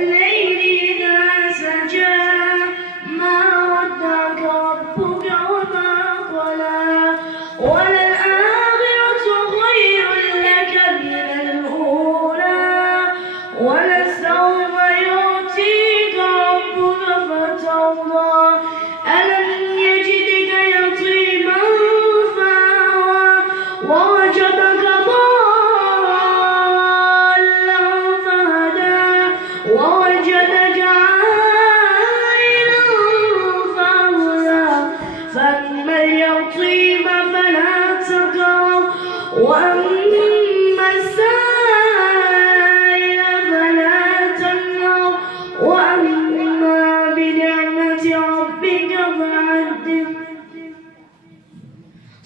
والليل إذا سجى ما ودعك ربك وما قلى وللآخرة خير لك من الأولى ولسوف يعطيك ربك فترضى ألم يجدك يتيما فآوى ووجدك ضالا فهدى ووجدك عائلا فأغنى فأما اليتيم فلا تقهر وأما السائل فلا تنهر وأما بنعمة ربك فحدث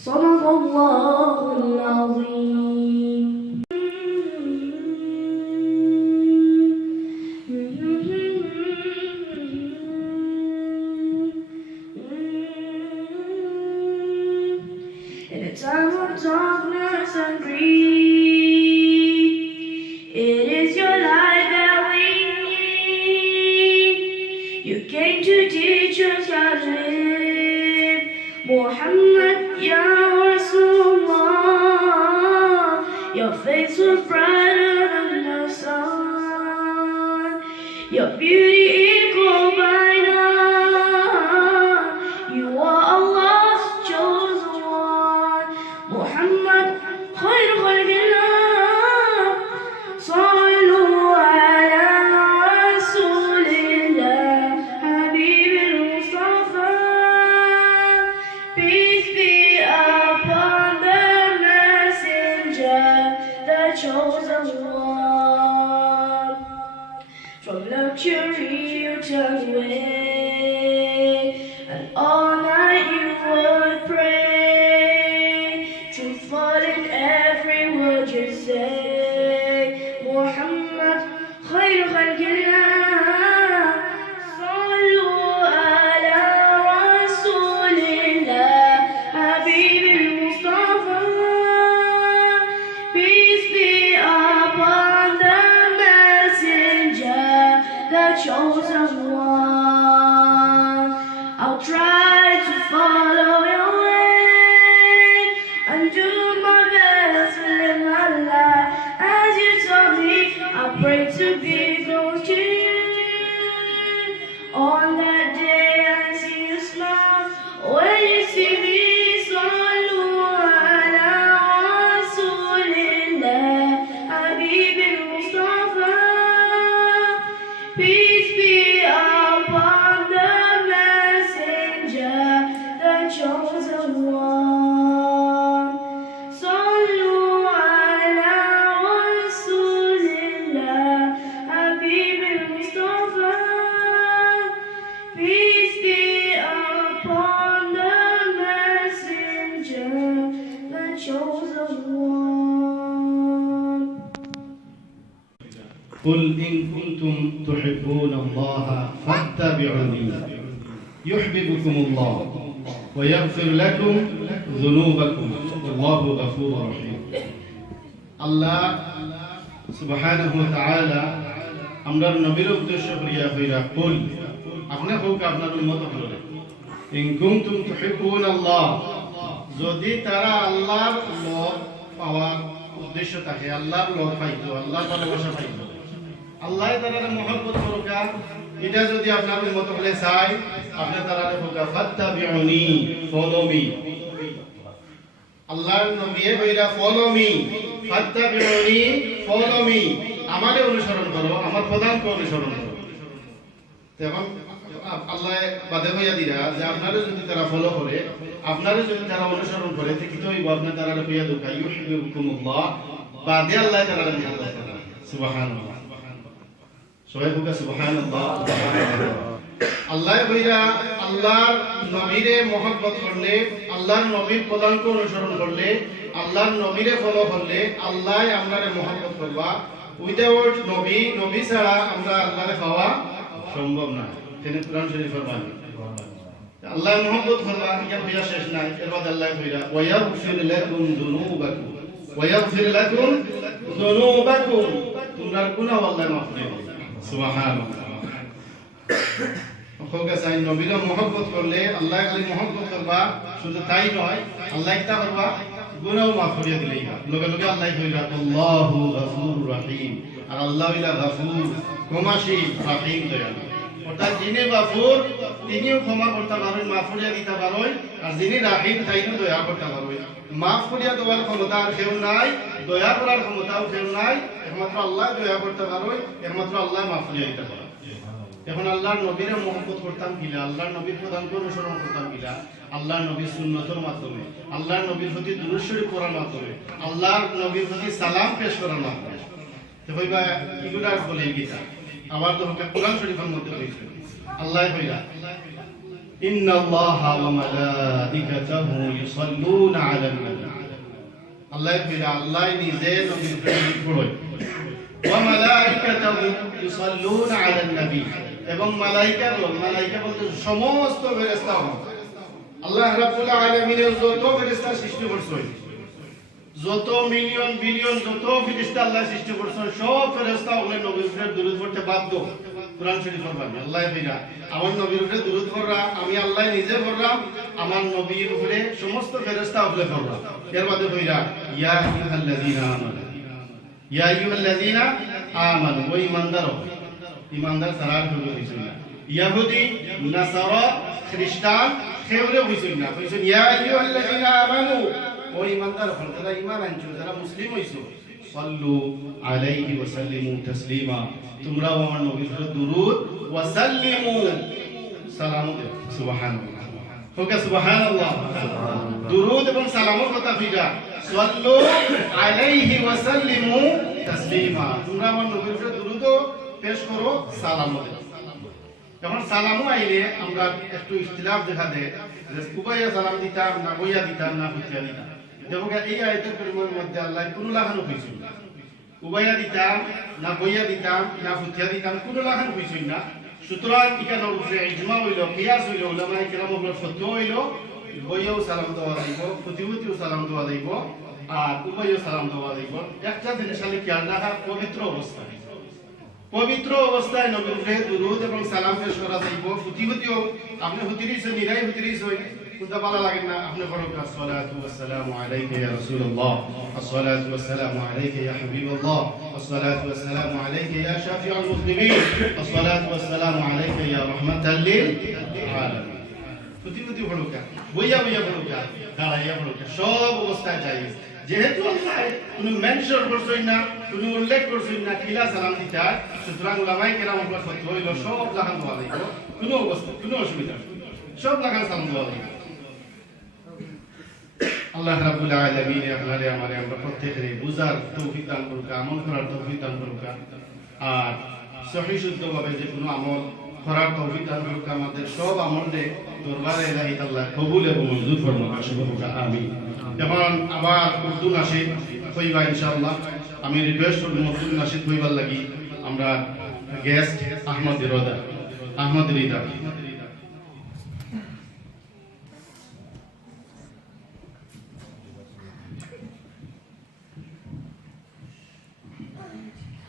صدق الله العظيم. In a time of darkness and grief, it is your light that we need. You came to teach us how to live. Muhammad, Ya Rasulullah, your face was brighter than the sun. Your beauty equal by none. You are Allah's chosen one. Muhammad, خير خلق الله. صلوا على رسول الله حبيب المصطفى. Peace be upon the messenger, the chosen one. From luxury you turned away, and all night you would pray, truthful in every word you say. Muhammad, خير خلق الله. صلوا على رسول الله حبيب المصطفى. Peace be upon the messenger, the chosen one. I'll try to follow your way and do my best to live my life as you told me. I pray to be close to you. On that day I see you smile when you see me. صلوا على رسول الله حبيب المصطفى. Peace be upon the messenger, the chosen one. صلوا على رسول الله حبيب المصطفى. Peace be upon the messenger, the chosen one. قل إن كنتم تحبون الله فاتبعوني يحببكم الله ويغفر لكم ذنوبكم والله غفور رحيم. আল্লাহ সুবহানাহু ওয়া তাআলা আমরার নবীর উদ্দেশ্য করিয়া কইরা কল আপনি হোক আপনার উম্মত হলো ইন কুনতুম তুহিব্বুন আল্লাহ, যদি তারা আল্লাহর লভ পাওয়ার উদ্দেশ্য থাকে, আল্লাহর লভ পাইতো, আল্লাহর ভালোবাসা পাইতো, আল্লাহ তাআলার মহব্বত করুকা, এটা যদি আপনার উম্মত হলে চাই আপনি তাআলার হোক ফাত্তাবিউনি, ফলো মি। আল্লাহর নবী কইরা ফলো মি, ফাত্তাবিউনি, ফলো মি, আমারে অনুসরণ করো, আমার প্রধানকে অনুসরণ করো। তখন আল্লাহ বাদে হইয়া দিরা যে আপনারে যদি তারা ফলো করে, আপনারে যদি তারা অনুসরণ করে, তো কি হইব? আপনি তারা হইয়া দুকা ইউহিব্বুকুমুল্লাহ, বাদে আল্লাহ তাআলা মহব্বত করে। সুবহানাল্লাহ, সবাই বলুন সুবহানাল্লাহ। আল্লাহ কইরা আল্লাহর নবীরে মহব্বত করলে, আল্লাহর নবীর প্রধানকে অনুসরণ করলে, আল্লাহর নবীরে ফলো করলে আল্লাহ আমরারে মহব্বত করবা। উইদাউট নবী ছাড়া আমরা আল্লাহরে পাওয়া সম্ভব না। তিনি কুরআন শরীফের বাণী আল্লাহ মহব্বত করবা, এটা হইয়া শেষ নাই। এরপর আল্লাহ কইরা ওয়ায়াগফির লাকুম যুনুবাকুম, ওয়ায়াগফির লাকুম যুনুবাকুম, তোমরা গুনাহ আল্লাহ মাফ করে দিবেন। সুবহানাল্লাহ। ওকে চাই নবীর মহব্বত করলে আল্লাহ খালি মহব্বত করবা, শুধু তাই নয় আল্লাহ ইচ্ছা করবা গুনাহ মাফ করিয়ে দিলেই হয়। লগে লগে আল্লাহ কইরা আল্লাহু গফুরুর রহিম, আর আল্লাহ ইলা গফুর ক্ষমাশীল রহিম দয়ালু। অর্থাৎ যিনি গফুর তিনিও ক্ষমা করতে পারেন, মাফ করিয়া দিতে পারেন, আর যিনি রহিম তাইও দয়া করতে পারেন। মাফ করিয়া দেওয়ার ক্ষমতা আর কেউ নাই, দয়া করার ক্ষমতাও কেউ নাই, একমাত্র আল্লাহ দয়া করতে পারেন, একমাত্র আল্লাহ মাফ করিয়া দিতে পারেন। এখন আল্লাহর নবীর মহব্বত করতাম কিলা, আল্লাহর নবীর প্রধানকে অনুসরণ করতাম কিলা, আল্লাহর নবীর সুন্নতের মাধ্যমে, আল্লাহর নবীর প্রতি দুরূদ শরীফ পড়ার মাধ্যমে, আল্লাহর নবীর প্রতি সালাম পেশ করার মাধ্যমে। তো হইবা এগুলা বলে গীতা আবার তো কোরআন শরীফের মধ্যে হয়েছে আল্লাহ কইরা ইন্নাল্লাহা ওয়া মালাইকাতাহু ইউসাল্লুনা আলান নবী। আল্লাহ কইরা আল্লাহ নিজে নবীর উপরে পড়ে, ওয়া মালাইকাতাহু ইউসাল্লুনা আলান নবী, এবং মালাইকা বলতে সমস্ত ফেরেশতা, আল্লাহ রাব্বুল আলামিনের যত ফেরেশতা সৃষ্টি করছেন, যত মিলিয়ন বিলিয়ন যত ফেরেশতা আল্লাহ সৃষ্টি করছেন, সব ফেরেশতা ওগুলো নবীর উপরে দুরূদ পড়তে বাধ্য। কোরআন শরীফ পড়বেন আল্লাহ কইরা আমার নবীর উপরে দুরূদ পড়রা, আমি আল্লাহ নিজে পড়লাম, আমার নবীর উপরে সমস্ত ফেরেশতা ওগুলো পড়রা। এর বাদে কইরা ইয়া আইয়ুহাল্লাযীনা আমানু, ইয়া আইয়ুহাল্লাযীনা আমানু, ওই ইমানদার ইমানদার ছাড়া আর কেউ হইছেন না। ইহুদি নাসারা খ্রিস্টান কেউরে হইছেন না, কইছেন ইয়া আইয়ুহাল্লাযীনা আমানু, ওই ইমানদার হল যারা ঈমান আনছো, যারা মুসলিম হইছো, সাল্লু আলাইহি ওয়া সাল্লিমু তাসলিমা, তোমরা আমার নবীর উপরে দুরূদ ওয়া সাল্লিমু সালাম দিও। সুবহানাল্লাহ, ওকে সুবহানাল্লাহ। দুরূদ এবং সালামের কথা ফিরা, সাল্লু আলাইহি ওয়া সাল্লিমু তাসলিমা, তোমরা আমার নবীর উপরে দুরূদ পেশ করো, সালামও দিও। যখন সালামও আইলে আমরা একটু ইখতিলাফ দেখা দেয় যে উবাইয়া সালাম দিতাম না বইয়া দিতাম না ফুটিয়া দিতাম। দেখো এই আয়াতের পরিমাণের মধ্যে আল্লাহ কোন লাগানো হয়েছিল, উবাইয়া দিতাম না বইয়া দিতাম না ফুটিয়া দিতাম, কোন লাগানো হয়েছিল না। সুতরাং এখানে উপরে ইজমা হইল, কিয়াস হইল, উলামায়ে কেরামের ফতোয়া হইল বইয়াও সালাম দেওয়া যাইব, ফুটিও সালাম দেওয়া যাইব, আর উবাইয়াও সালাম দেওয়া যাইব। একটা জিনিস খালি খেয়াল রাখা, পবিত্র অবস্থায়, পবিত্র অবস্থায় নবীর উপরে দুরূদ এবং সালাম পেশ করা যাইব। ফুটিও আপনি হুতিরিছ নিরাই হুতিরিছ হই কোনটা ভালো লাগে না, আপনি পড়ো আসসালাতু ওয়াসসালামু আলাইকা ইয়া রাসূলুল্লাহ, আসসালাতু ওয়াসসালামু আলাইকা ইয়া হাবিবাল্লাহ, আসসালাতু ওয়াসসালামু আলাইকা ইয়া শাফিউল মুসলিমিন, আসসালাতু ওয়াসসালামু আলাইকা ইয়া রাহমাতাল লিল আলামিন। ফুটিও পড়ো বইয়া পড়ো দাঁড়াইয়া পড়ো, সব অবস্থায় জায়েজ। যেহেতু আল্লাহ কোনো মেনশন করছেন না, কোনো উল্লেখ করছেন না কিলা সালাম দিতে হয়, সুতরাং উলামায়ে কেরামের ফতোয়া হইল সব লাগান দেওয়া যাইব, কোনো অবস্থা কোনো অসুবিধা নেই, সব লাগান সালাম দেওয়া যাইব। আল্লাহ রাব্বুল আলামিন আপনারে আমারে আমরা প্রত্যেকরে বুঝার তৌফিক দান করুক, আমল করার তৌফিক দান করুক, আর সহিহ শুদ্ধভাবে যে কোনো আমল করার তৌফিক দান করুক। আমাদের সব আমলে দরবারে ইলাহি আল্লাহ কবুল এবং মঞ্জুর ফরমাক, আমিন। এখন আবার উর্দু নাশিদ হইবা ইনশাআল্লাহ। আমি রিকোয়েস্ট করব উর্দু নাশিদ হইবার লাগি আমরা guest Ahmad Rida.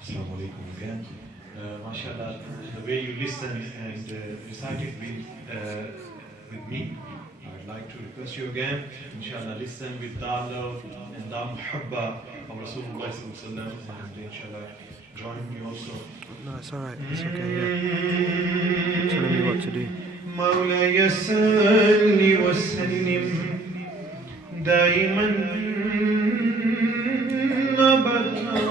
Assalamu alaikum again. MashaAllah, the way you listened and recited with me, I'd like to request you again, inshallah, listen with da love and da muhabba of Rasulullah sallallahu alaihi wasallam, and inshallah, join me also. No, it's alright, it's okay, yeah. Telling me what to do. مولاي صل وسلم دائما أبدا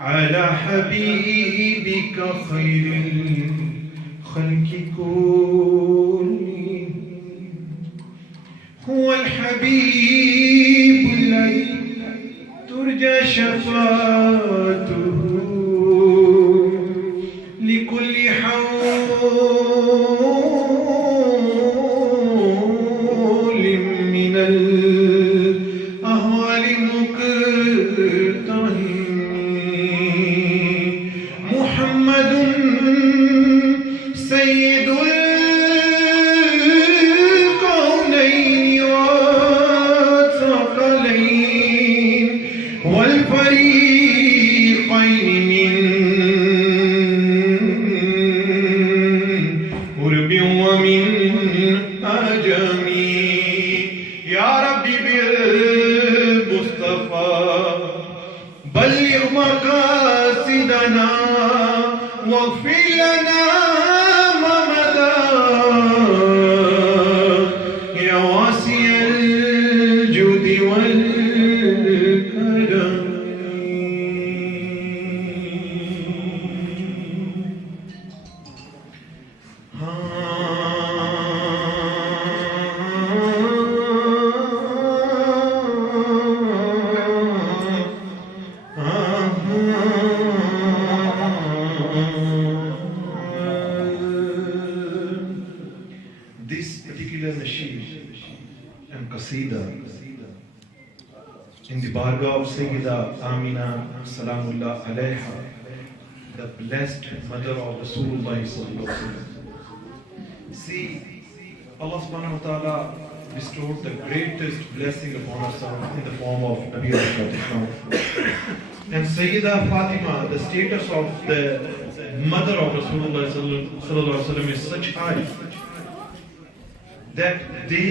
على حبيبك خير الخلق كلهم. هو الحبيب الذي ترجى شفاعته لكل حول من الأهوال مقتهم. محمد سيد الكونين والثقلين والفريق لنا واغفر لنا ما مضى يا واسع الجود والكرم. This particular nasheed and qasida in the bargah of Sayyida Amina Salamullah Alaiha, the blessed mother of Rasulullah sallallahu alaihi wasallam. See, Allah subhanahu wa ta'ala bestowed the greatest blessing upon us in the form of Nabi al-Fatihah. And Sayyida Fatima, the status of the mother of Rasulullah sallallahu alaihi wasallam is such high that they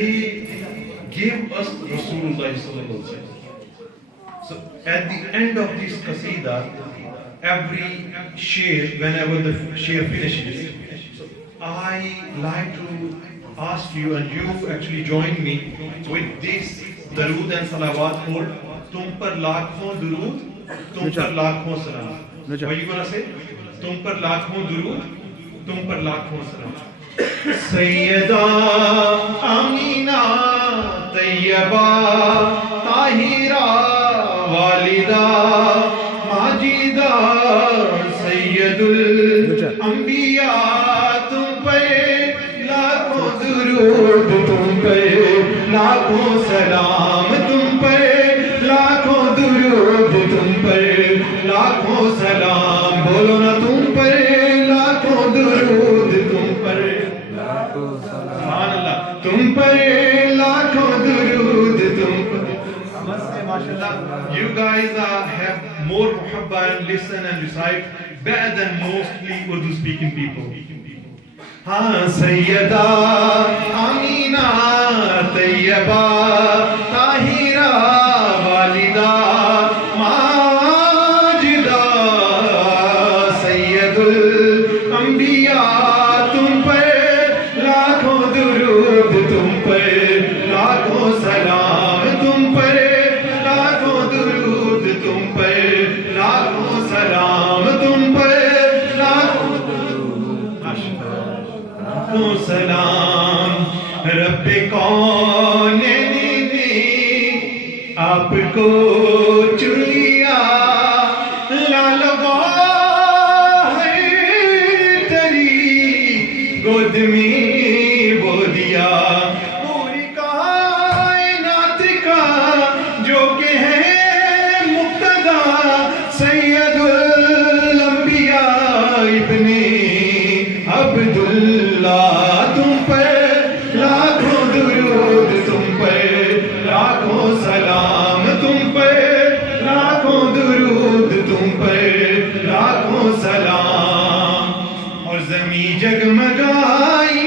gave us Rasulullah sallallahu alaihi wasallam. So at the end of this qasida, every share, whenever the share finishes, so I like to ask you, and you actually join me with this darood and salawat called Tum par lakhon darood, Tum par lakhon salam. What are you going to say? Tum par lakhon darood, Tum par lakhon salam. Sayyida Amina Tayyaba Tahira Walida Majida Sayyidul Anbiya, tum par lakhon durud, tum par lakhon salam, tum par lakhon durud, tum par lakhon salam. Bolo na tum par lakhon durud, tum par subhanallah, tum par lakhon durud, tum par. You guys have more muhabba and listen and recite better than mostly Urdu speaking people. हाँ Syeda Amina Taiba Tahira वालिदा माजिदा सैयदुल अंबिया, तुम पर लाखों दुरूद, तुम पर लाखों सलाम, तुम पर लाखों दुरूद, तुम पर लाखों सलाम, तुम पर लाखों सलाम. रब्बे कौन ने आपको चुन लिया, लालवा है तेरी गोद में वो दिया. पूरी कायनात का जो कि है मुक्तदा, सैयदुल अंबिया इब्ने अब्दुल्लाह, तुम पर लाखों दुरूद, तुम पर लाखों सलाम, तुम पर लाखों दुरूद, तुम पर लाखों सलाम. और ज़मीं जगमगाई.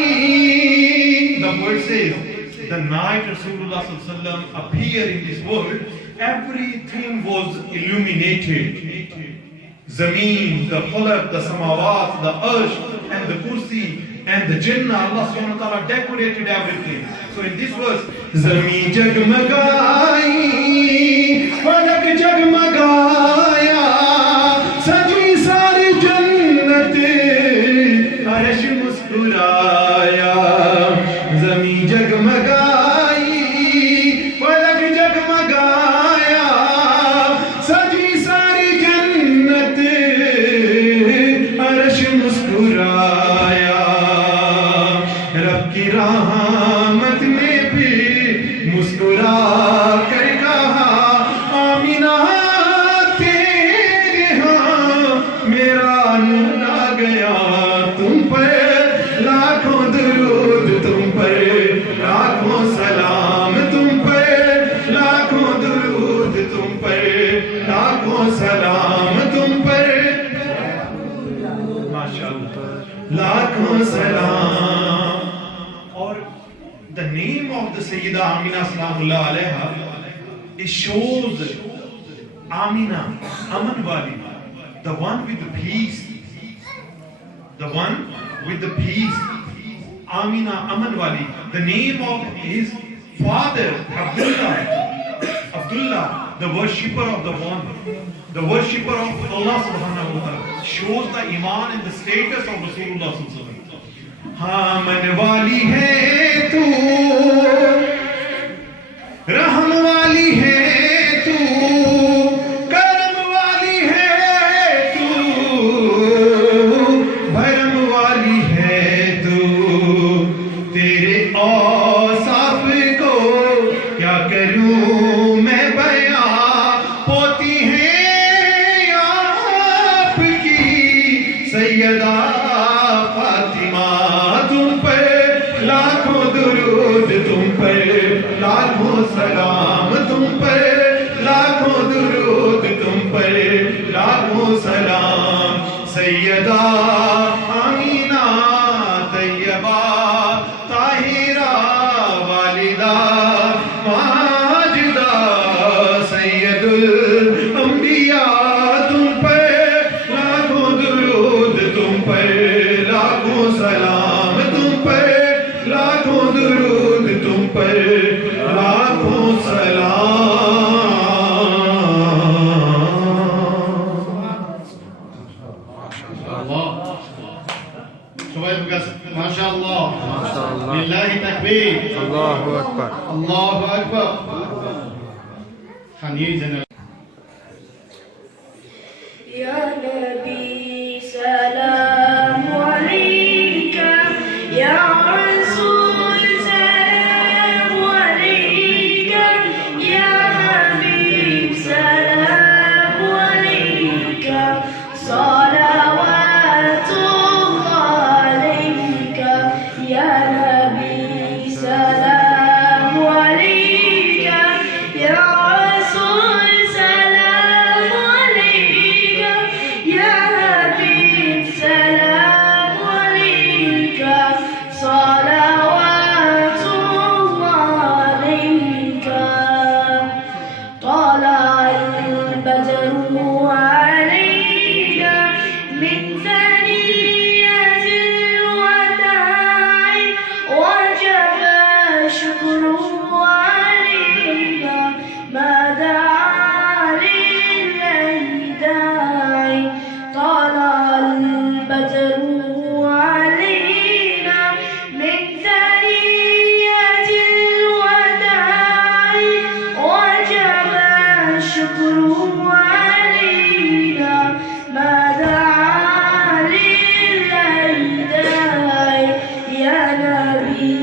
The word says, the night Rasulullah sallallahu alaihi wasallam appeared in this world, everything was illuminated. Zameen, the falak, the samawat, the arsh, and the kursi, and the Jannah, Allah subhanahu wa ta'ala decorated everything. So in this verse, Zameen jagmagai, falak jagmagaya, saji sari jannat, arsh muskuraya. Zameen jagmagai, falak jagmagaya, saji sari jannat, arsh muskuraya. رب کی رحمت نے بھی مسکرا کر کہا، آمینہ تیرے ہاں میرا نور آ گیا. تم پر لاکھوں درود، تم پر لاکھوں سلام، تم پر لاکھوں درود، تم پر لاکھوں سلام، تم پر ماشاءاللہ لاکھوں سلام. اور the name of the Sayyida Amina Salamullah Alaiha, it shows Amina, Aman Wali. the one with the peace, the one with the peace, Amina Amanwali, the name of his father, Abdullah, the worshipper of the one, the worshipper of Allah subhanahu wa ta'ala, shows the iman and the status of Rasulullah sallallahu alaihi wasallam. Haman wali hai tu, rahm wali hai tu, karam wali hai tu, bharam wali hai tu, tere awsaf ko kya karun main bayan, hoti hai aapki sayyida Fatima, tum par लाखों दुरूद, तुम पर लाखों सलाम, तुम पर लाखों दुरूद, तुम पर लाखों सलाम, सैयदा आमीना तैयबा ताहिरा वालिदा माजिदा, सैयदुल अंबिया, तुम पर लाखों दुरूद, तुम पर लाखों सलाम, तुम पर लाखों दुरूद, तुम पर लाखों মাশাআল্লাহ লিল্লাহি তাকবীর আল্লাহু আকবার আল্লাহু আকবার খানিয়ে জানা Ya Nabi salam alayka, Ya Rasul salam alayka, Ya Habib salam alayka, salawatullah alayka, Ya Nabi salam alayka, Ya Rasul salam alayka, Ya Habib salam alayka, salawatullah alayka. طلع البدر علينا من ثنيات الوداع وجب الشكر علينا ما دعا لله داعي. طلع البدر علينا من ثنيات الوداع وجب الشكر علينا ما دعا لله داعي. يا نبي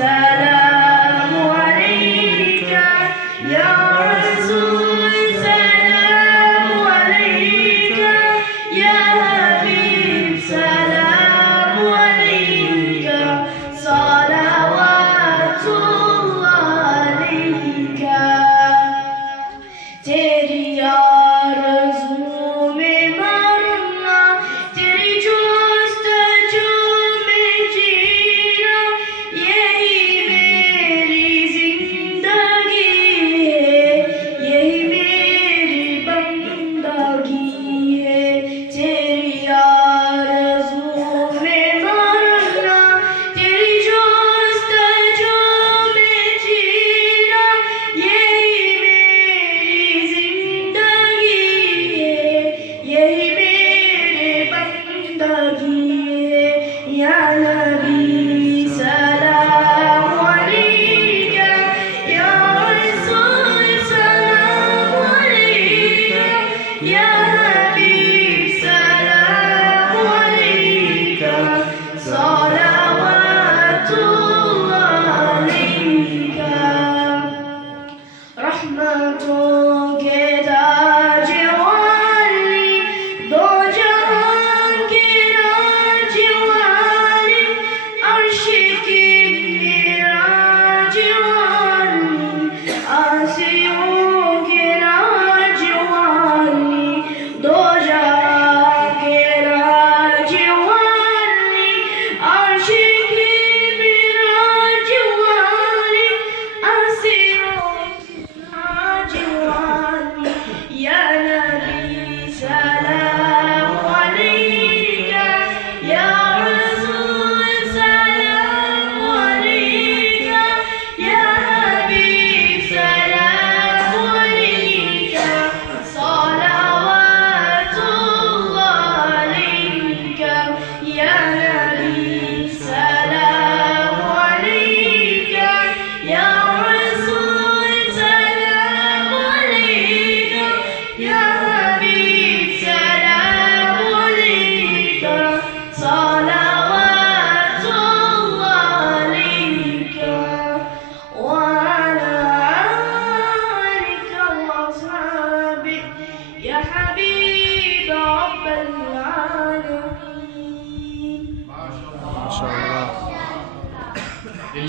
سلام عليك، يا رسول سلام عليك، يا حبيب سلام عليك، صلوات الله عليك. तेरी आरज़ू में मरना, तेरी जुस्तजू में जीना, यही मेरी जिंदगी है, यही मेरी बंदगी है.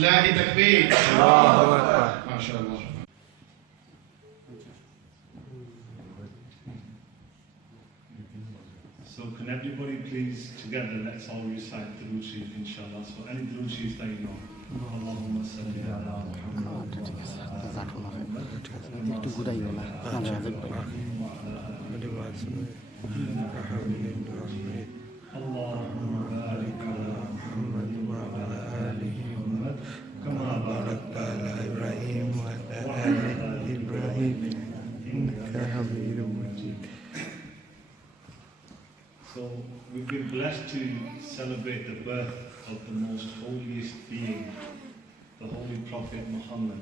Lillahi takbir. Allahu Akbar. MashaAllah. So can everybody please together, let's all recite the Durood Sharif, inshallah. So any Durood Sharif that you know. Allahumma salli ala Muhammad Allahumma barik ala Muhammad wa ala alihi Muhammad kama barakta ala Ibrahim wa ala ali Ibrahim innaka Hamidum Majid. So we've been blessed to celebrate the birth of the most holiest being, the Holy Prophet Muhammad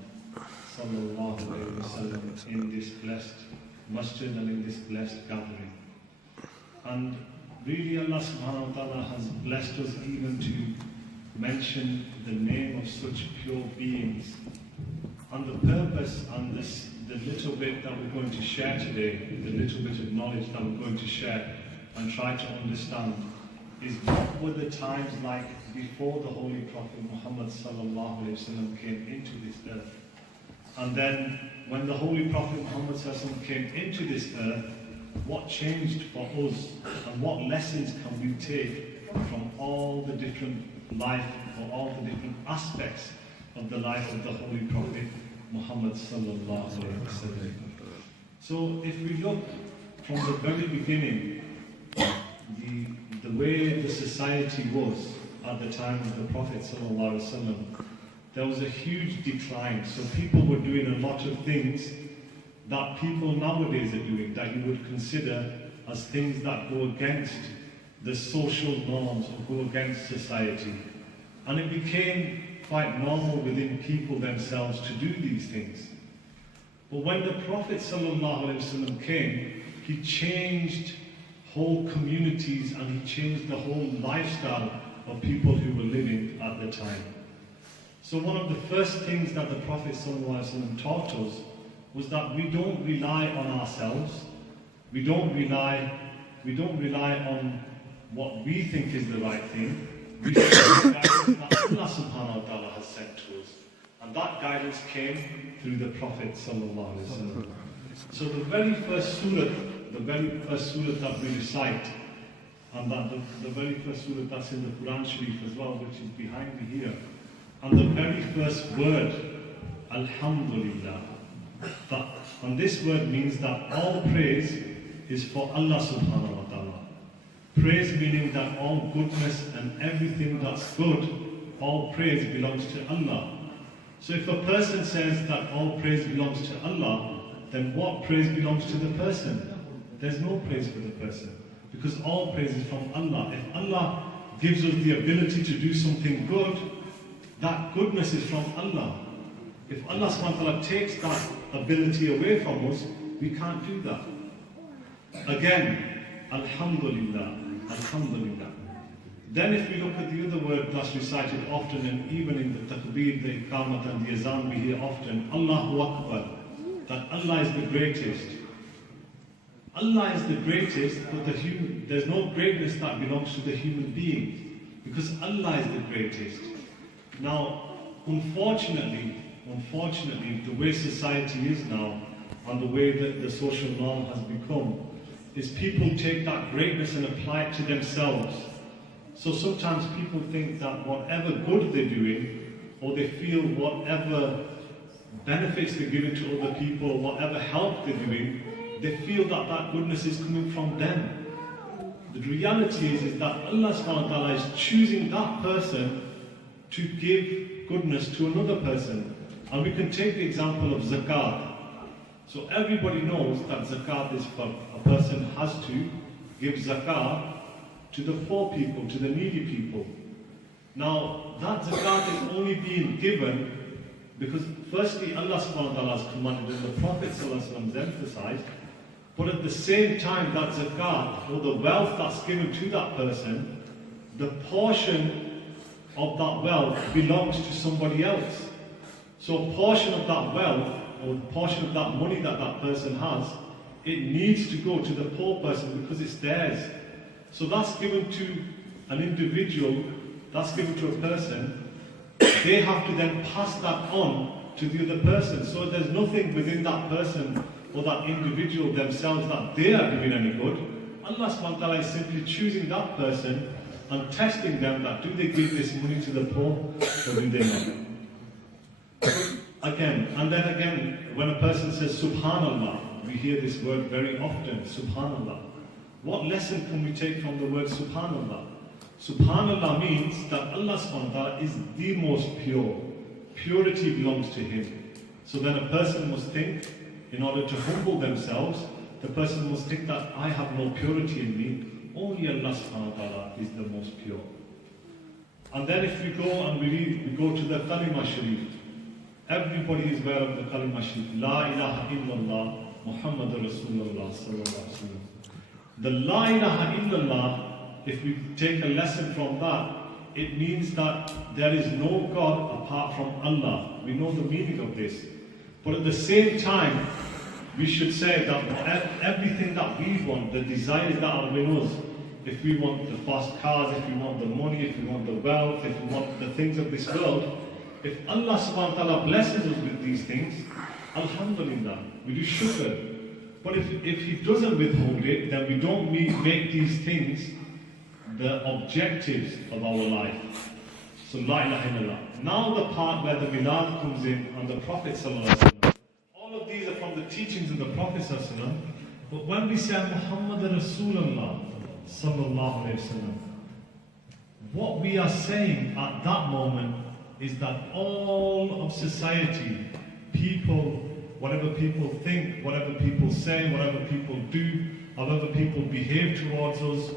sallallahu alaihi wasallam, in this blessed masjid and in this blessed gathering. And really Allah subhanahu wa ta'ala has blessed us even to mention the name of such pure beings. And the purpose and the little bit that we're going to share today, the little bit of knowledge that we're going to share and try to understand, is what were the times like before the Holy Prophet Muhammad sallallahu alaihi wasallam came into this earth. And then when the Holy Prophet Muhammad sallallahu alaihi wasallam came into this earth, what changed for us and what lessons can we take from all the different life or all the different aspects of the life of the Holy Prophet Muhammad sallallahu alaihi wasallam. So if we look from the very beginning, the way the society was at the time of the Prophet sallallahu alaihi wasallam, there was a huge decline. So people were doing a lot of things that people nowadays are doing that you would consider as things that go against the social norms or go against society. And it became quite normal within people themselves to do these things. But when the Prophet ﷺ came, he changed whole communities and he changed the whole lifestyle of people who were living at the time. So one of the first things that the Prophet ﷺ taught us was that we don't rely on ourselves, we don't rely on what we think is the right thing. We follow the guidance that Allah subhanahu wa ta'ala has sent to us. And that guidance came through the Prophet sallallahu alaihi wasallam. So the very first surah that we recite, and that the very first surah that's in the Quran Sharif as well, which is behind me here, and the very first word, Alhamdulillah. And this word means that all praise is for Allah subhanahu wa ta'ala. Praise meaning that all goodness and everything that's good, all praise belongs to Allah. So if a person says that all praise belongs to Allah, then what praise belongs to the person? There's no praise for the person, because all praise is from Allah. If Allah gives us the ability to do something good, that goodness is from Allah. If Allah subhanahu wa ta'ala takes that ability away from us, we can't do that. Again, Alhamdulillah, Alhamdulillah. Then if we look at the other word that's recited often, and even in the takbir, the iqamat and the azan we hear often, Allahu Akbar, that Allah is the greatest. Allah is the greatest, but there's no greatness that belongs to the human being, because Allah is the greatest. Now, unfortunately, the way society is now, and the way that the social norm has become, is people take that greatness and apply it to themselves. So sometimes people think that whatever good they're doing, or they feel whatever benefits they're giving to other people, whatever help they're doing, they feel that that goodness is coming from them. The reality is that Allah subhanahu wa ta'ala is choosing that person to give goodness to another person. And we can take the example of zakat. So everybody knows that zakat is for a person has to give zakat to the poor people, to the needy people. Now, that zakat is only being given because firstly Allah subhanahu wa ta'ala has commanded and the Prophet sallallahu alaihi wasallam has emphasized, but at the same time that zakat, or the wealth that's given to that person, the portion of that wealth belongs to somebody else. So a portion of that wealth, or a portion of that money that that person has, it needs to go to the poor person because it's theirs. So that's given to an individual, that's given to a person, they have to then pass that on to the other person. So there's nothing within that person or that individual themselves that they are doing any good. Allah subhanahu wa ta'ala is simply choosing that person and testing them that do they give this money to the poor or do they not. Again, and then again, when a person says Subhanallah, we hear this word very often, Subhanallah. What lesson can we take from the word Subhanallah? Subhanallah means that Allah subhanahu wa ta'ala is the most pure. Purity belongs to Him. So then a person must think, in order to humble themselves, the person must think that I have no purity in me. Only Allah subhanahu wa ta'ala is the most pure. And then if we go and we go to the Kalima Sharif. Everybody is aware of the Kalima Sharif. La ilaha illallah Muhammadur Rasulullah sallallahu alaihi wasallam. The La ilaha illallah, if we take a lesson from that, it means that there is no God apart from Allah. We know the meaning of this. But at the same time, we should say that everything that we want, the desires that are within us, if we want the fast cars, if we want the money, if we want the wealth, if we want the things of this world, if Allah subhanahu wa ta'ala blesses us with these things, alhamdulillah, we do shukr. But if He doesn't withhold it, then we don't make these things the objectives of our life. So la ilaha illallah. Now the part where the Milad comes in and the Prophet sallallahu alaihi wasallam. All of these are from the teachings of the Prophet sallallahu alaihi wasallam. But when we say Muhammad Rasulullah sallallahu alaihi wasallam, what we are saying at that moment is that all of society, people, whatever people think, whatever people say, whatever people do, however people behave towards us,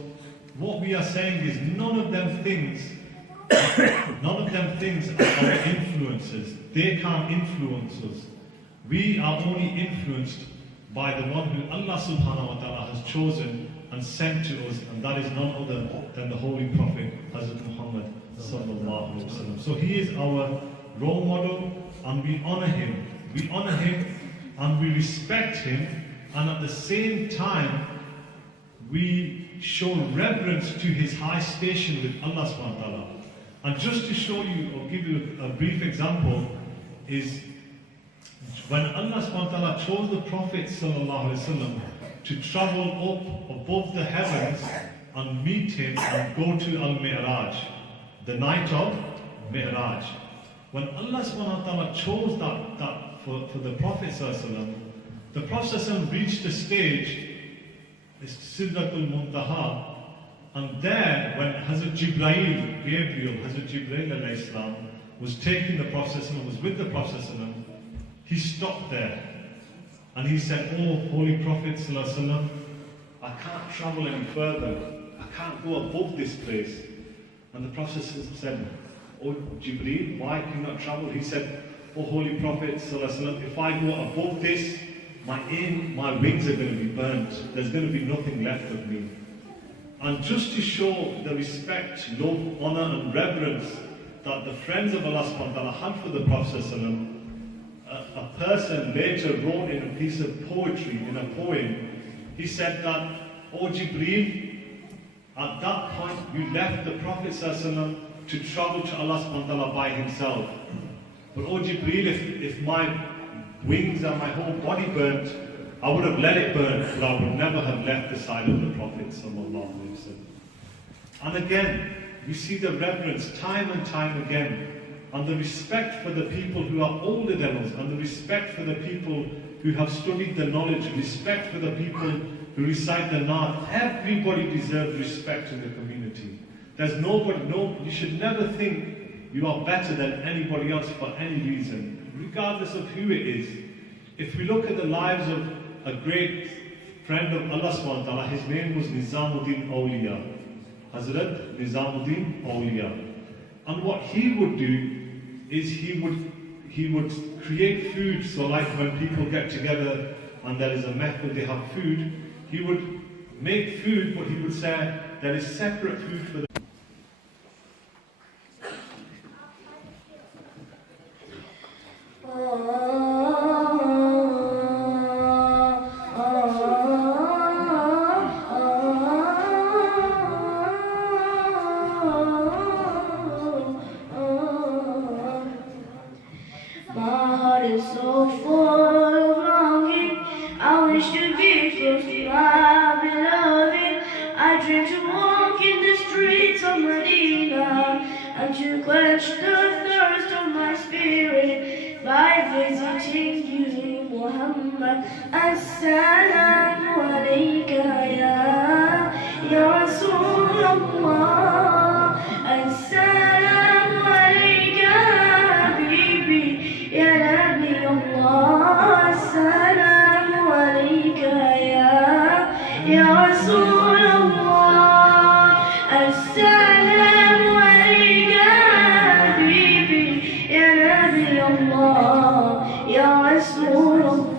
what we are saying is none of them things are our influences. They can't influence us. We are only influenced by the one who Allah subhanahu wa ta'ala has chosen and sent to us, and that is none other than the Holy Prophet Hazrat Muhammad sallallahu alaihi wasallam. So he is our role model, and we honor him. We honor him and we respect him, and at the same time we show reverence to his high station with Allah subhanahu wa ta'ala. And just to show you or give you a brief example is when Allah subhanahu wa ta'ala chose the Prophet sallallahu alaihi wasallam to travel up above the heavens and meet him and go to Al-Mi'raj, the night of Mi'raj. When Allah subhanahu wa ta'ala chose that for the Prophet sallallahu alaihi wasallam, the Prophet sallallahu alaihi wasallam reached a stage, Sidratul Muntaha, and there when Hazrat Gabriel alayhi salam was taking the Prophet sallallahu alaihi wasallam, was with the Prophet sallallahu alaihi wasallam, he stopped there and he said, "Oh Holy Prophet sallallahu alaihi wasallam, I can't travel any further. I can't go above this place." And the Prophet said, "Oh Jibreel, why can you not travel?" He said, "Oh Holy Prophet sallallahu alaihi wasallam, if I go above this, my wings are going to be burnt. There's going to be nothing left of me." And just to show the respect, love, honor and reverence that the friends of Allah subhanahu wa ta'ala had for the Prophet sallallahu alaihi wasallam, a person later wrote in a piece of poetry, in a poem, he said that, "Oh Jibreel, at that point you left the Prophet ﷺ to travel to Allah subhanahu wa ta'ala by himself. But oh Jibreel, if my wings and my whole body burnt, I would have let it burn, but I would never have left the side of the Prophet sallallahu alaihi wasallam." And again, we see the reverence time and time again, and the respect for the people who are older than us, and the respect for the people who have studied the knowledge, respect for the people who recite the Naat. Everybody deserves respect in the community. There's nobody, you should never think you are better than anybody else for any reason, regardless of who it is. If we look at the lives of a great friend of Allah subhanahu wa ta'ala, his name was Nizamuddin Awliya, Hazrat Nizamuddin Awliya. And what he would do is he would create food. So like when people get together and there is a Mahfil, they have food, he would make food, but he would say there is separate food for the dream to walk in the streets of Medina and to quench the thirst of my spirit by visiting you, Muhammad. Assalamu alayka ya Rasulullah. Assalamu alayka habibi ya Nabi Allah. Assalamu alayka ya Rasulullah. Assalamu alayka habibi ya Nabi Allah ya Rasulullah.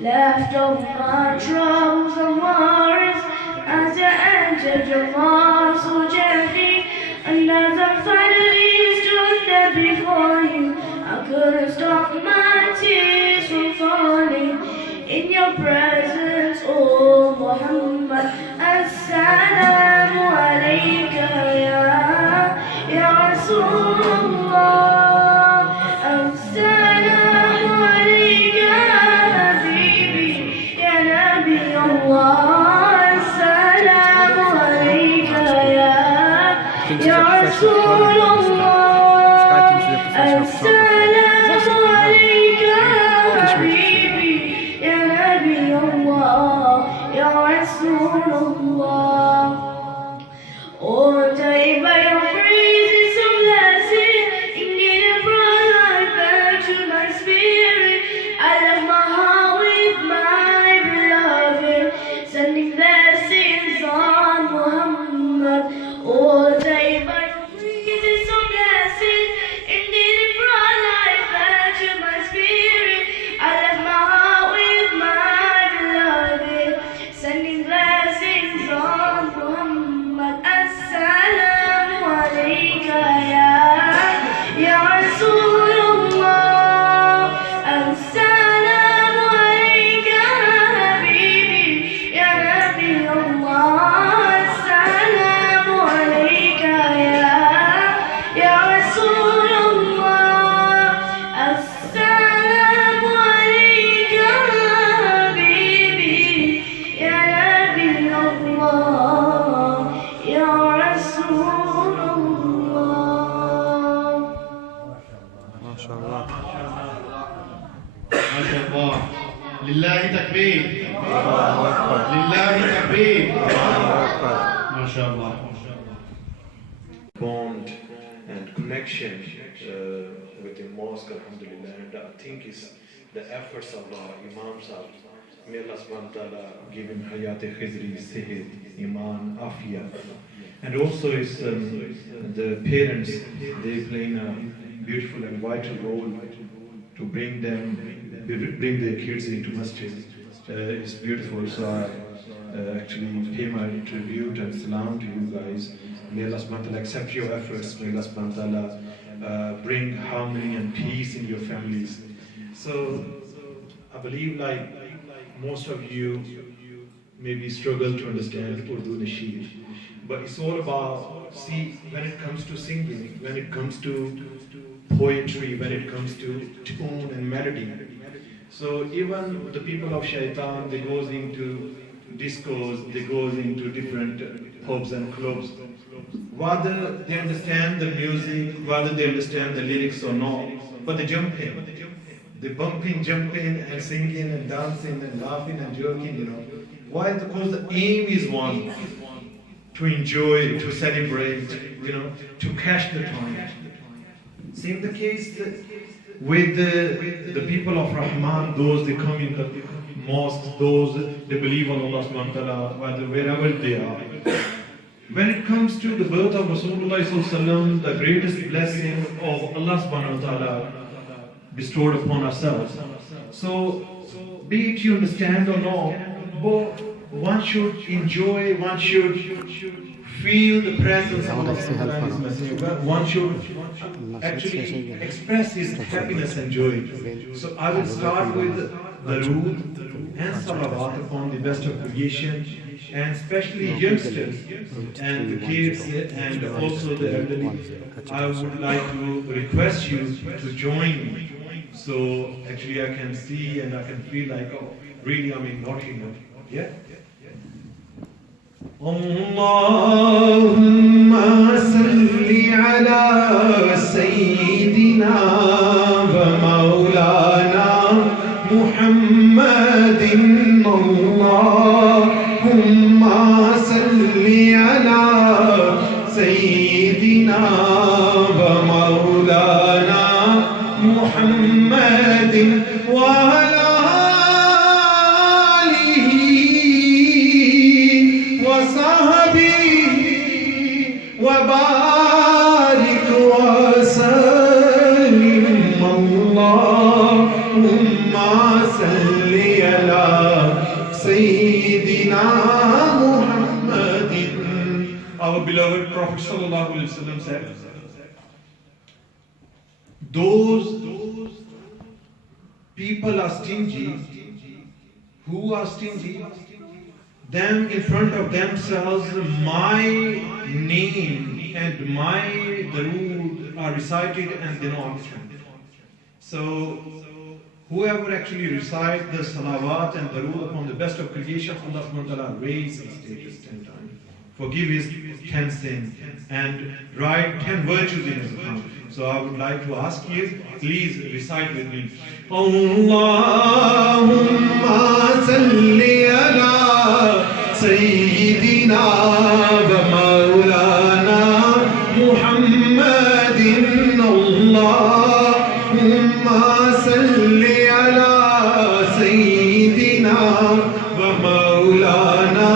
Left of my troubles and worries as I entered your mosque so gently, and as I finally stood there before you, I couldn't stop my tears from falling in your presence, oh Muhammad. Assalamu alayka ya Rasulullah. Assalamu alayka habibi ya Nabi Allah. Assalamu alayka ya Rasulullah. Assalamu alayka habibi ya Nabi Allah ya Rasulullah. Oh, Taiba, your praise is so blessed, indeed it brought life back to my spirit. I left my heart with my beloved, sending blessings on Muhammad. Oh, Taiba, your praise is so blessed, indeed it brought life back to my spirit. I left my heart with my beloved, sending blessings on Muhammad. Assalamu alayka ya Rasulullah. Assalamu alayka habibi ya Nabi Allah. Assalamu alayka ya Rasulullah. Assalamu alayka habibi ya Nabi Allah ya Rasulullah. MashaAllah. MashaAllah. Lillahi takbir. Allahu Akbar. Lillahi takbir. Allahu Akbar. MashaAllah. Bond and connection with the mosque, alhamdulillah, and I think it's the efforts of our imams of may Allah subhanahu wa ta'ala give him hayat khizri, sehed, iman, afia. And also it's the parents, they playing a beautiful and vital role to bring their kids into masjid. It's beautiful, so I actually pay my tribute and salam to you guys. May Allah subhanahu wa ta'ala accept your efforts. May Allah subhanahu wa ta'ala bring harmony and peace in your families. So I believe like most of you maybe struggle to understand Urdu Nasheed. But it's all about, see, when it comes to singing, when it comes to poetry, when it comes to tone and melody. So even the people of Shaitan, they goes into discos, they goes into different pubs and clubs. Whether they understand the music, whether they understand the lyrics or not, but they jump in. They bumping, jumping and singing and dancing and laughing and joking, you know. Why? Because the aim is one, to enjoy, to celebrate, you know, to catch the time. Same the case with the people of Rahman, those they come in the mosque, those they believe on Allah subhanahu wa ta'ala, wherever they are. When it comes to the birth of Rasulullah sallallahu alaihi wasallam, the greatest blessing of Allah subhanahu wa ta'ala bestowed upon ourselves. So, be it you understand or not, but one should enjoy, one should feel the presence of Allah subhanahu wa ta'ala. One should actually express his happiness and joy. So I will start with the root and salawat upon the best of creation, and especially youngsters and the kids and also the elderly. I would like to request you to join me. So actually I can see and I can feel like, oh, really I'm in Nottingham. Yeah? اللهم صل على سيدنا ومولانا محمد اللهم صل على سيدنا ومولانا محمد وعلى آله وصحبه وبارك وسلم اللهم صل على سيدنا محمد. Our beloved Prophet sallallahu alaihi wasallam said, those people are stingy who are stingy, them in front of themselves my name and my darood are recited and they know understand. So whoever actually recites the salawat and darood upon the best of creation, Allah subhanahu wa ta'ala raise his status 10 times, forgive his 10 sins and write 10 virtues in his account. So I would like to ask you, please recite with me. Allahumma salli ala Sayyidina wa Maulana Muhammadin. Allahumma salli ala Sayyidina wa Maulana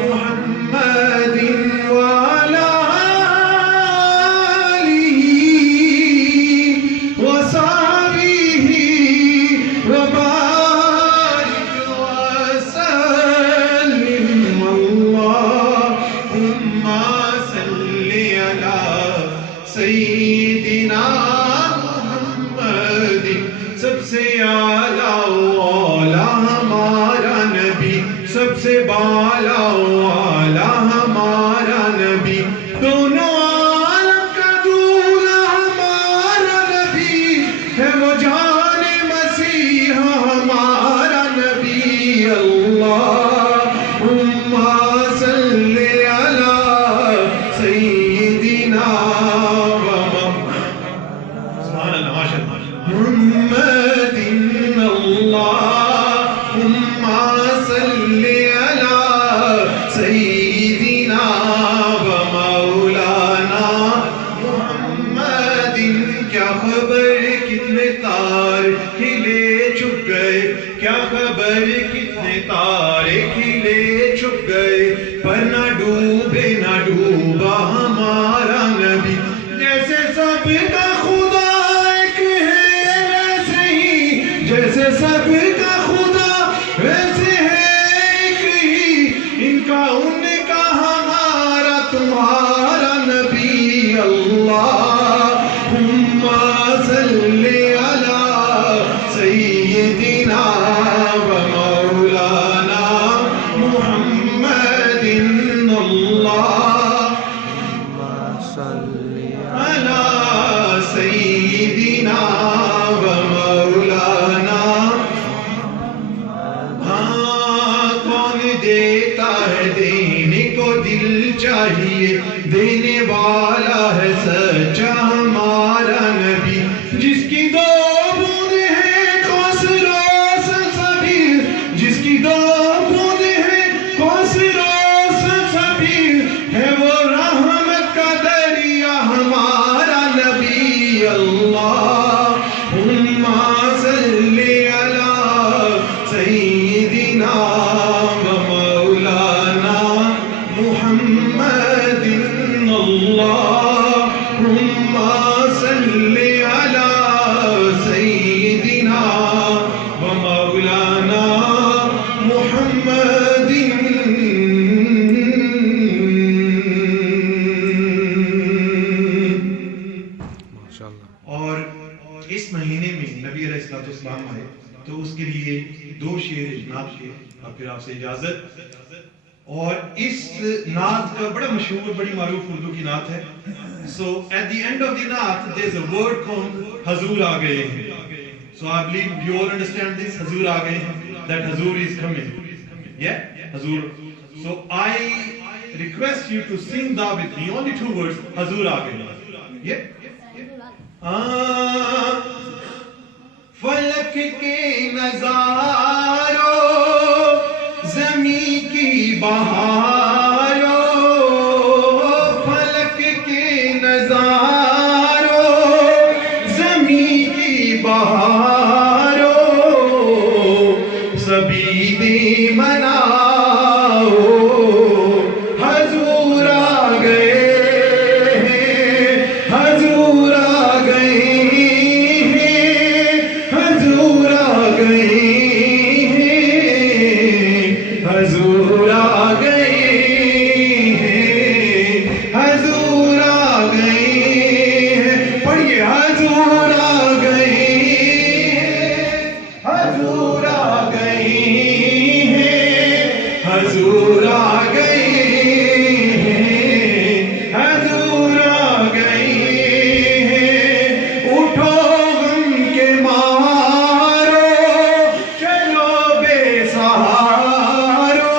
Muhammadin wa ala alihi wa sahbihi wa barik wa sallim. Allahumma salli ala Sayyidina Muhammadin. सबसे आला वाला हमारा नबी, सबसे बाला वाला हमारा नबी, दोनों आलम का दूल्हा हमारा नबी है, वो जाने मसीहा हमारा नबी. अल्लाहुम्मा सल्ली अला सय्यिदिना सुभान अल्लाह माशाअल्लाह मुहम्मदिन. अल्लाहुम्मा सल्ली अला सय्यिदिना व मौलाना मुहम्मदिन. क्या खबर कितने तारे खिले छुप गए, क्या खबर कितने तारे खिले छुप गए, पर ना डूबे ना डूबा हमारा नबी. जैसे सबका खुदा एक है वैसे ही, जैसे सबका खुदा वैसे है एक ही, इनका उनका हमारा तुम्हारा नबी. अल्लाहुम्मा सल्ली अला सय्यिदिना व मौलाना मुहम्मदिन. अल्लाहुम्मा सल्ली अला सय्यिदिना व मौलाना. हाँ, कौन देता है देने को दिल चाहिए, देने वाला है सच्चा हमारा नबी. जिसकी दो बूंद है कौसरों से सभी, जिसकी दो बूंद है कौसरों से सभी, है वो रहमत का दरिया हमारा नबी. अल्लाहुम्मा सल्ली अला सय्यिदिना व मौलाना मुहम्मदिन. अल्लाहुम्मा सल्ली अला सय्यिदिना व मौलाना मुहम्मदिन. और इस महीने में नबी अलैहिस्सलाम आए तो उसके लिए 2 शेर नात के और फिर आपसे इजाजत. اور اس نعت کا بڑا مشہور بڑی معروف اردو کی نعت ہے. So at the end of the naat there is a word called حضور آ گئے ہیں. So I believe you all understand this. حضور آ گئے ہیں, that حضور is coming. Yeah, حضور. So I request you to sing Da with me, only 2 words, Hazur aa gaye. Yeah? فلک کے نظاروں زمین کی بہاروں فلک کے نظاروں زمین کی بہاروں سبھی دے مناؤ حضور آ گئے ہیں حضور آ گئے حضور آ گئے ہیں حضور آ گئے ہیں پڑھیے حضور آ گئے ہیں حضور آ گئے ہیں حضور آ گئے ہیں حضور آ گئے ہیں اٹھو غم کے مارو چلو بے سہارو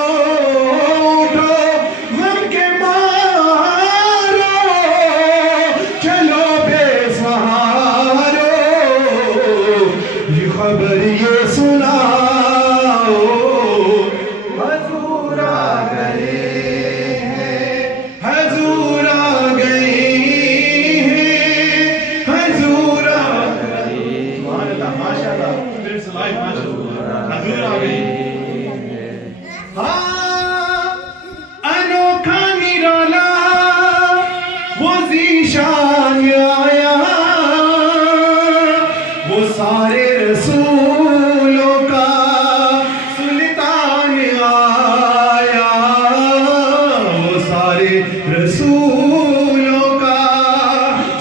خبر یہ سناؤ حضور آ گئے ہیں حضور آ گئے ہیں حضور آ گئے ماشاءاللہ حضور آ گئے ہاں انوکھا نرالا وہ ذیشان آیا وہ سارے رسولوں کا سلطان آیا وہ سارے رسولوں کا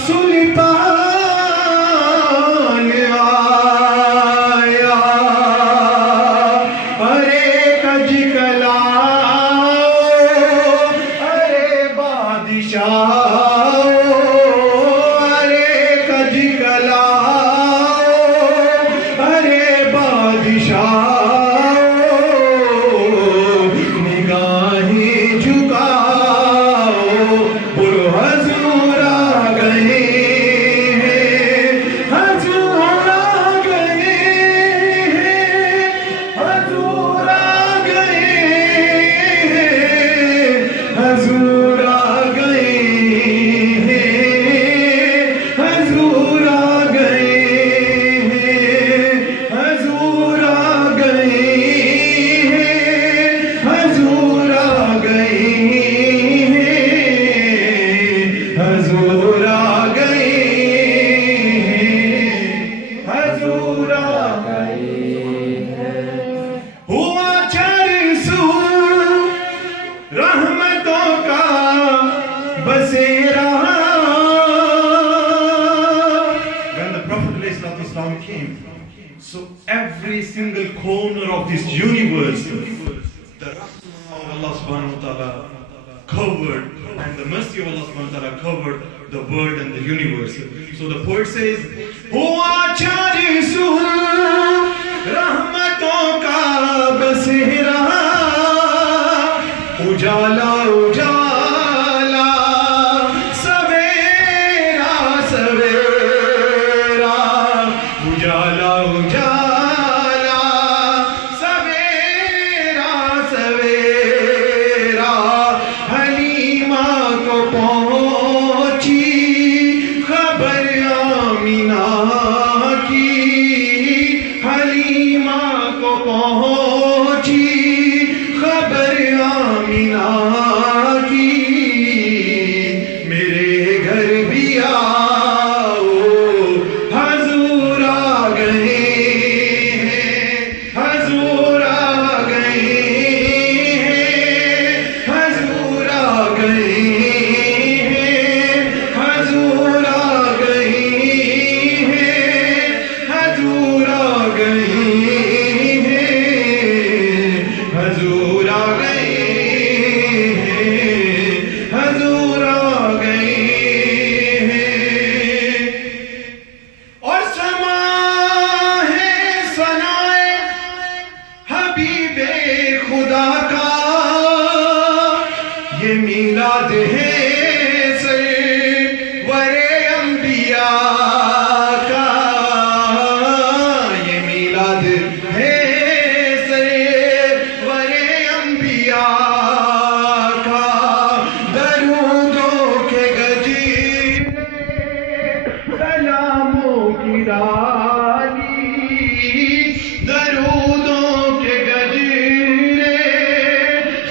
سلطان آیا ارے کج کلاؤ ارے بادشاہ ارے کج کلاؤ ارے بادشاہ نگاہیں جھکاؤ بولو حضور آ گئے ہیں حضور آ گئے ہیں حضور آ گئے ہیں حضور آ گئے ہیں حضور آ گئے ہیں حضور آ گئے ہیں حضور آ گئے ہیں حضور آ گئے ہیں حضور آ گئے ہیں ہوا چرسو رحمتوں کا بسیرا when the Prophet ﷺ came, so every single corner of this universe, the rahmah of Allah subhanahu wa ta'ala covered, and the mercy of Allah subhanahu wa ta'ala covered the world and the universe. So the poet says, Hua charisu rahmaton ka basira ujala ujala savera savera ujala ujala savera savera Halima کو پہنچی خبر آمینہ کی حلیمہ میلاد ہے سرور انبیاء کا، یہ میلاد ہے سرور انبیاء کا، درودوں کے گجیرے سلاموں کی رانی، درودوں کے گجیرے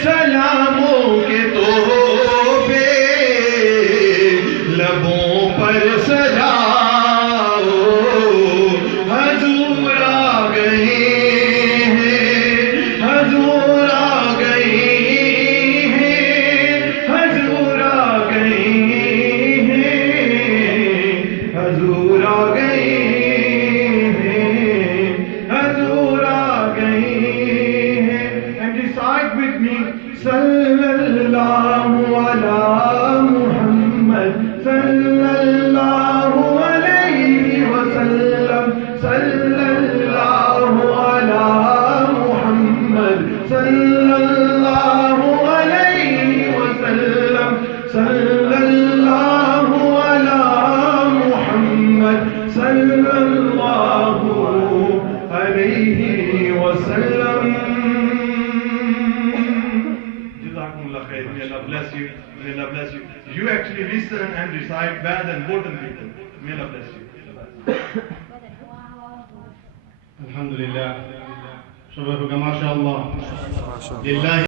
سلاموں کے تحفے لبوں پر سجاؤ، حضور آ گئے ہیں، حضور آ گئے ہیں، حضور آ گئے ہیں، حضور آ گئے ہیں، حضور آ گئے ہیں. And recite with me sallallahu ala Muhammad sallallahu alayhi wa sallam, sallallahu ala Muhammad sallallahu alayhi wa sallam, sallallahu ala Muhammad sallallahu alayhi wa sallam. Jazakumullah khair. May Allah bless you. May Allah bless you. You actually listen and recite better than Bolton people. May Allah bless you. الحمد لله. شبابك ما شاء الله. لله